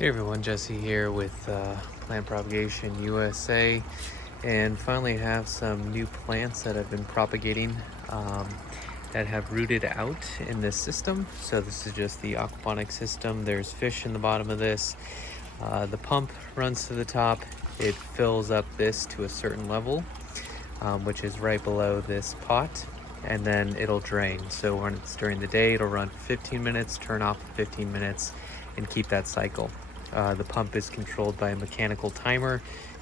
Hey everyone, Jesse here with Plant Propagation USA, and finally have some new plants that have been propagating that have rooted out in this system. So this is just the aquaponic system. There's fish in the bottom of this. The pump runs to the top. It fills up this to a certain level, which is right below this pot, and then it'll drain. So when it's during the day, it'll run for 15 minutes, turn off for 15 minutes, and keep that cycle. The pump is controlled by a mechanical timer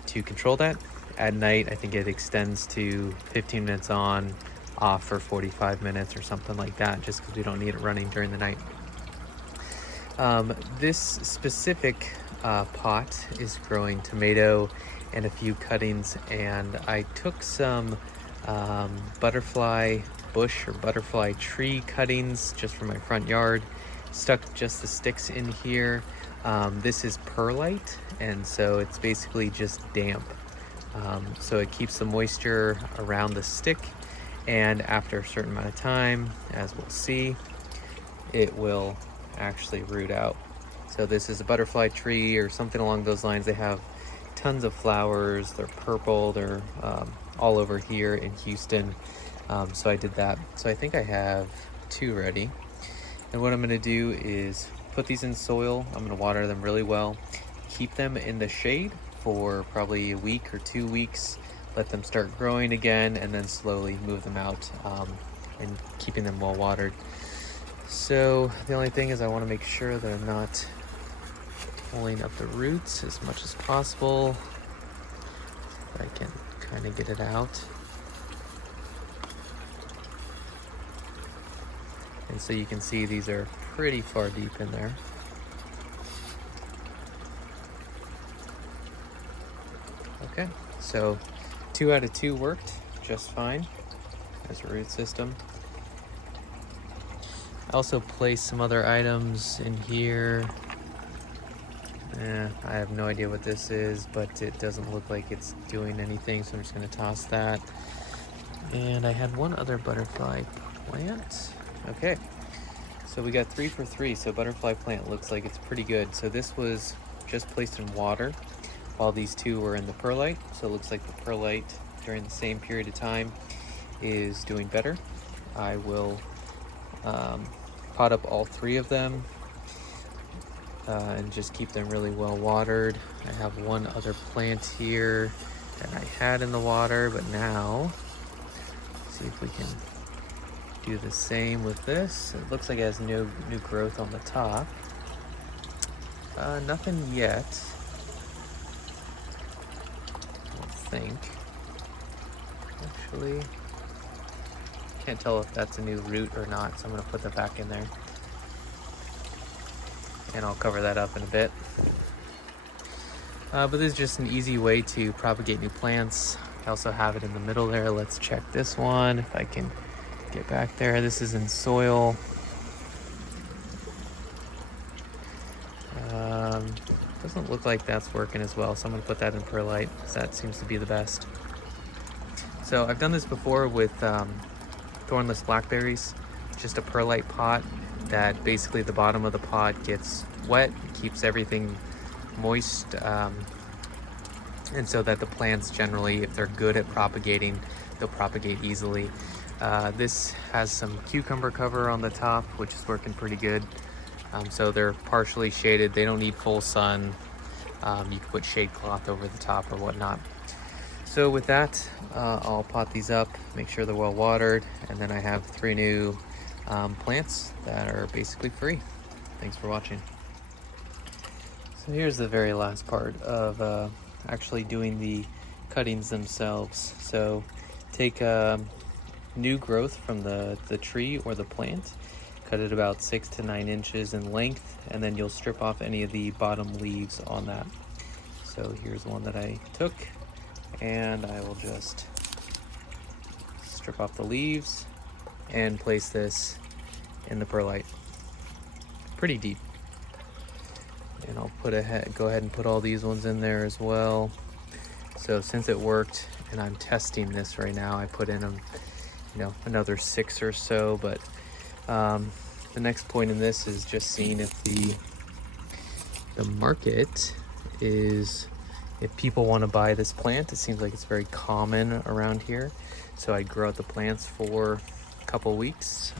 to control that. At night, I think it extends to 15 minutes on, off for 45 minutes or something like that, just because we don't need it running during the night. This specific pot is growing tomato and a few cuttings, and I took some butterfly bush or butterfly tree cuttings just from my front yard, stuck just the sticks in here. This is perlite, and so it's basically just damp. So it keeps the moisture around the stick, and after a certain amount of time, as we'll see, it will actually root out. So this is a butterfly tree or something along those lines. They have tons of flowers. They're purple. They're all over here in Houston. So I did that. So I think I have 2 ready. And what I'm going to do is put these in soil. I'm going to water them really well, keep them in the shade for probably a week or 2 weeks, let them start growing again, and then slowly move them out and keeping them well watered. So the only thing is I want to make sure they're not pulling up the roots as much as possible. If I can kind of get it out. And so you can see these are pretty far deep in there. Okay, so 2 out of 2 worked just fine as a root system. I also placed some other items in here. I have no idea what this is, but it doesn't look like it's doing anything, so I'm just going to toss that. And I had one other butterfly plant. Okay, so we got 3 for 3. So butterfly plant looks like it's pretty good. So this was just placed in water while these 2 were in the perlite. So it looks like the perlite during the same period of time is doing better. I will pot up all 3 of them and just keep them really well watered. I have one other plant here that I had in the water, but now see if we can do the same with this. It looks like it has new growth on the top. Nothing yet, I don't think. Actually, can't tell if that's a new root or not, so I'm going to put that back in there. And I'll cover that up in a bit. But this is just an easy way to propagate new plants. I also have it in the middle there. Let's check this one, if I can get back there. This is in soil. Doesn't look like that's working as well, so I'm going to put that in perlite, because that seems to be the best. So I've done this before with thornless blackberries, just a perlite pot that basically the bottom of the pot gets wet, keeps everything moist, and so that the plants generally, if they're good at propagating, they'll propagate easily. This has some cucumber cover on the top, which is working pretty good. So they're partially shaded. They don't need full sun. You can put shade cloth over the top or whatnot. So with that, I'll pot these up, make sure they're well watered, and then I have 3 new plants that are basically free. Thanks for watching. So here's the very last part of actually doing the cuttings themselves. So take new growth from the tree or the plant, cut it about 6 to 9 inches in length, and then you'll strip off any of the bottom leaves on that. So here's one that I took, and I will just strip off the leaves and place this in the perlite pretty deep. And I'll go ahead and put all these ones in there as well. So since it worked, and I'm testing this right now, I put in another 6 or so, but the next point in this is just seeing if the market is if people want to buy this plant. It seems like it's very common around here. So I'd grow out the plants for a couple weeks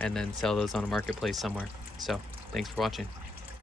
and then sell those on a marketplace somewhere. So thanks for watching.